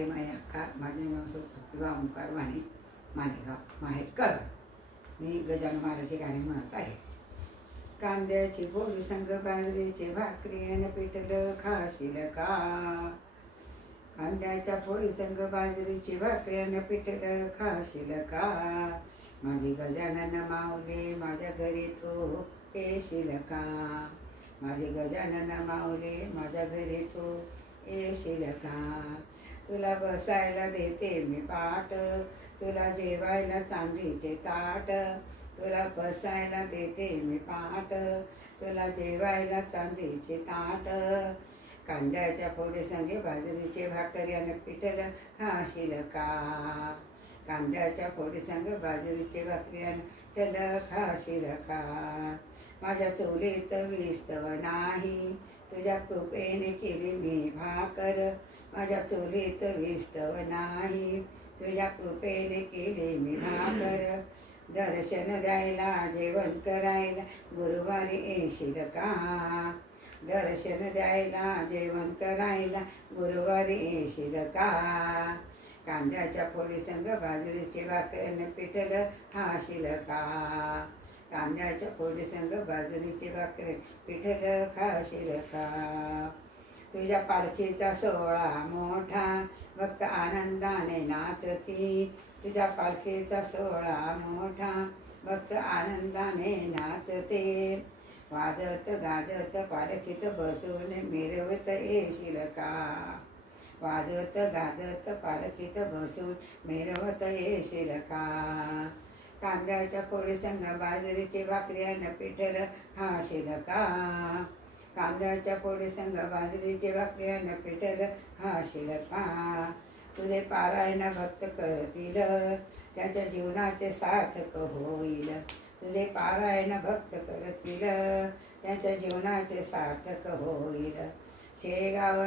माझे नाव प्रतिभा ओंकार वाणी, मालेगाव माहेर कळ. मी गजानन महाराजांची गाणी म्हणत आहे. कांद्याची पोळी संग बाजरीची भाकरी अन पिठलं खाशील का? कांद्याच्या पोळी संग बाजरीची भाकरी अन पिठलं खाशील का? माझी गजानन माऊली माझ्या घरी तू येशील का? माझी गजानन माऊली माझ्या घरी तू येशील का? तुला बसायला देते मी पाट, तुला जेवायला चांदीचे ताट. तुला बसायला देते मी पाट, तुला जेवायला चांदीचे ताट. कांद्याच्या पोळी संगे बाजरीचे भाकरी आणि पिठलं खाशील का? कांद्याच्या पोळी संग बाजरीचे भाकरी आणि पिठलं खाशील का? माझ्या चुलीत विस्तव नाही, तुझ्या कृपेने केली मी भाकर. माझ्या चुलीत विस्तव नाही, तुझ्या कृपेने केली मी भाकर. दर्शन द्यायला जेवण करायला गुरुवारी येशील का? दर्शन द्यायला जेवण करायला गुरुवारी येशील का? कांद्याच्या पोळी संग बाजरीचे भाकरी पिठलं खाशील का? कांद्याच्या पोळी संग बाजरीची भाकरी पिठलं खाशील का? तुझ्या पालखीचा सोहळा मोठा, भक्त आनंदाने नाचती. तुझ्या पालखीचा सोहळा मोठा, भक्त आनंदाने नाचते. वाजत गाजत पालखीत बसून मिरवत येशील का? वाजत गाजत पालखीत बसून मिरवत येशील का? कांद्याच्या पोळी संग बाजरीची भाकरी अन पिठलं खाशील का? कांद्याच्या पोळी संग बाजरीची भाकरी अन पिठलं खाशील का? तुझे पारायण भक्त करतील, त्यांच्या जीवनाचे सार्थक होईल. तुझे पारायण भक्त करतील, त्यांच्या जीवनाचे सार्थक होईल. शेगाव